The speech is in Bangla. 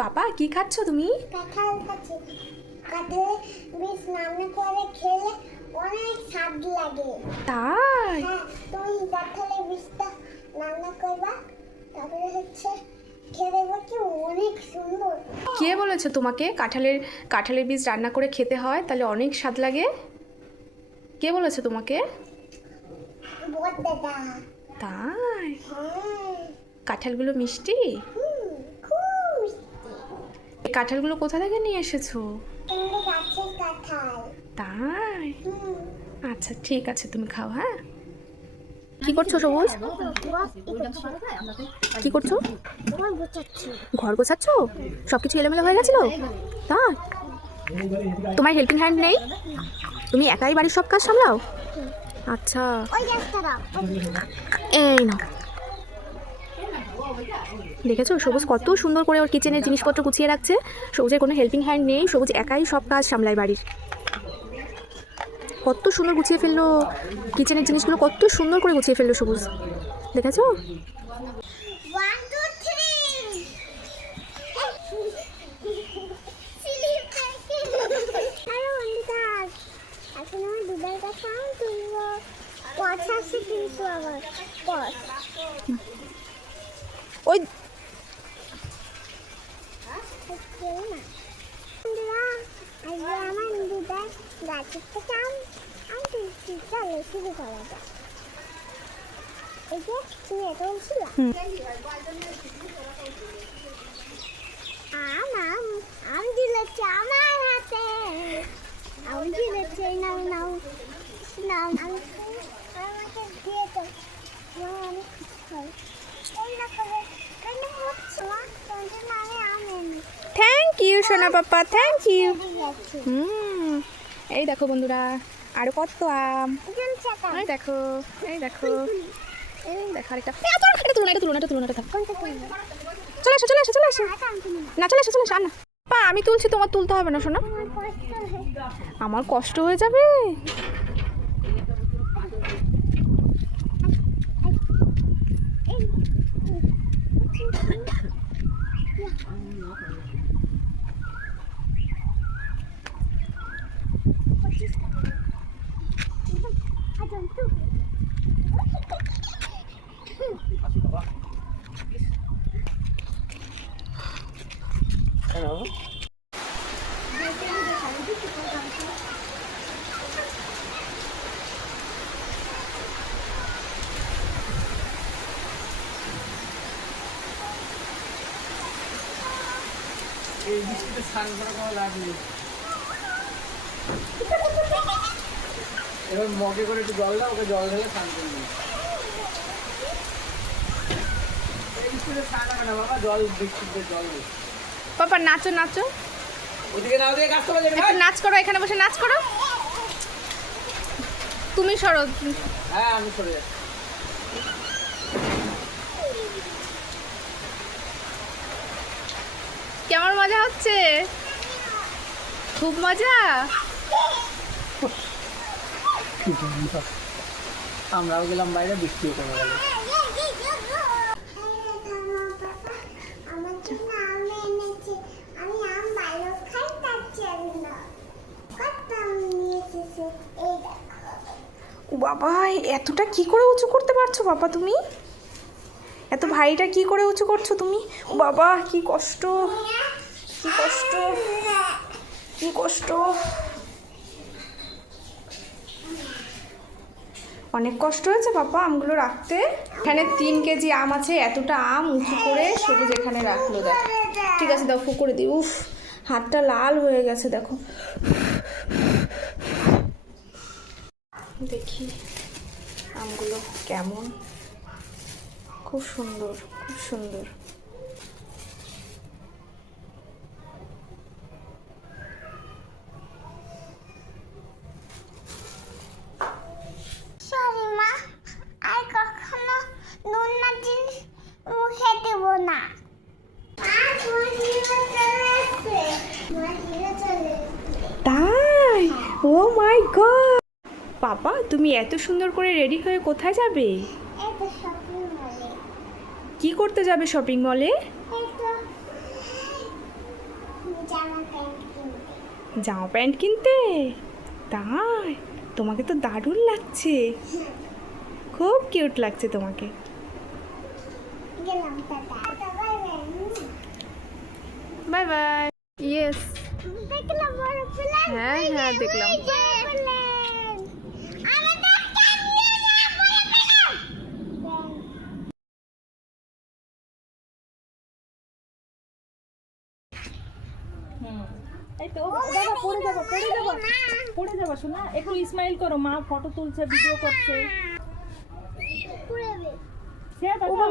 পাপা কি খাচ্ছ তুমি? কাঁঠাল খাচ্ছি। কাঁঠালে বীজ রান্না করে খেলে অনেক স্বাদ লাগে। তাই? হ্যাঁ, তুমি কাঁঠালের বীজটা রান্না করবা, তারপরে খেয়ে দেখবা কি অনেক সুন্দর। কে বলেছে তোমাকে কাঁঠালের বীজ রান্না করে খেতে হয় তাহলে অনেক স্বাদ লাগে? কে বলেছে তোমাকে? বড় দাদা। তাই? হ্যাঁ। কাঁঠালগুলো মিষ্টি? খুব মিষ্টি। এই কাঁঠালগুলো কোথা থেকে নিয়ে এসেছো? আমাদের গাছের কাঁঠাল। তাই? আচ্ছা ঠিক আছে, তুমি খাও। হ্যাঁ, কি করছো সবুজ? কি করছো? ঘর গোছাচ্ছ? সবকিছু এলোমেলো হয়ে গেছিল? তাই? তোমার হেল্পিং হ্যান্ড নেই? তুমি একাই বাড়ির সব কাজ সামলাও? আচ্ছা, এই নাও। দেখেছো সবুজ কত সুন্দর করে ওর কিচেনের জিনিসপত্র গুছিয়ে রাখছে। সবুজের কোনো হেল্পিং হ্যান্ড নেই, সবুজ একাই সব কাজ সামলায় বাড়ির। কত সুন্দর গুছিয়ে ফেললো কিচেনের জিনিসগুলো, কত সুন্দর করে গুছিয়ে ফেললো সবুজ। দেখেছো? 1 2 3 আরে বন্ধুরা, এখন আমি দুধের কাছে আম তুলবো। কথা আছে কিন্তু আবার পথ ওই আমার দুধের গাছের থেকে আম তুলছি। চলো শুরু করা যাক। এই যে তুমি এটা বলছিল আম দিলেছে আমার হাতে। আম দিলেছে নাও নাও নাও। আমাকে দিয়ে তো অনেক খুশি হয়। ওই না করে কেন হচ্ছে না তোমাদের নামে আম এনে। থ্যাংক ইউ সোনা পাপা, থ্যাংক ইউ। এই দেখো বন্ধুরা, আরো কত আম। এই দেখো, এই দেখো, এই দেখো আরেকটা। এটা তুলো না, থাক। চলে এসো চলে এসো চলে এসো। না চলে এসো চলে এসো। না পা, আমি তুলছি, তোমার তুলতে হবে না শোনা। আমার কষ্ট হয়ে যাবে। Hello. এই বৃষ্টিতে স্নান করে কোনো লাভ নেই। এবার মগে করে একটু জল দাও, ওকে জল ঢেলে স্নান করে নিই। এই বৃষ্টিতে স্নান হবে না বাবা, জল বৃষ্টিতে জল নেই। পাপা নাচো নাচো, ওদিকে না ওদিকে কাজ করা যাবে না। একটু নাচ করো, এখানে বসে নাচ করো। তুমি সরো। হ্যাঁ আমি সরে যাচ্ছি। কেমন মজা হচ্ছে? খুব মজা। আমরাও গেলাম বাইরে, বৃষ্টিও কমে গেল। বাবা, এতটা কি করে উঁচু করতে পারছো বাবা তুমি? এত ভারীটা কি করে উঁচু করছো তুমি? বাবা কি কষ্ট, কি কষ্ট, কি কষ্ট। অনেক কষ্ট হয়েছে বাবা আমগুলো রাখতে। এখানে 3 কেজি আম আছে, এতটা আম উঁচু করে সবুজ এখানে রাখলো। দেখো ঠিক আছে, দাও ফু করে দিই। উফ, হাতটা লাল হয়ে গেছে দেখো। দেখি আমগুলো কেমন। খুব সুন্দর, খুব সুন্দর। ও মাই গড, পাপা তুমি এত সুন্দর করে রেডি হয়ে কোথায় যাবে? এই তো শপিং মলে। কি করতে যাবে শপিং মলে? এই তো জামা প্যান্ট কিনতে। জামা প্যান্ট কিনতে? তাই? তোমাকে তো দারুণ লাগছে, খুব কিউট লাগছে তোমাকে। গেলাম, tata. Bye bye. Bye bye. Yes. দেখলাম বড় প্লেন। হ্যাঁ, হ্যাঁ, দেখলাম। এই তো দাদা পড়ে যাবো পড়ে যাবো শোনা, একটু স্মাইল করো, মা ফটো তুলছে ভিডিও করছে। সে দাদা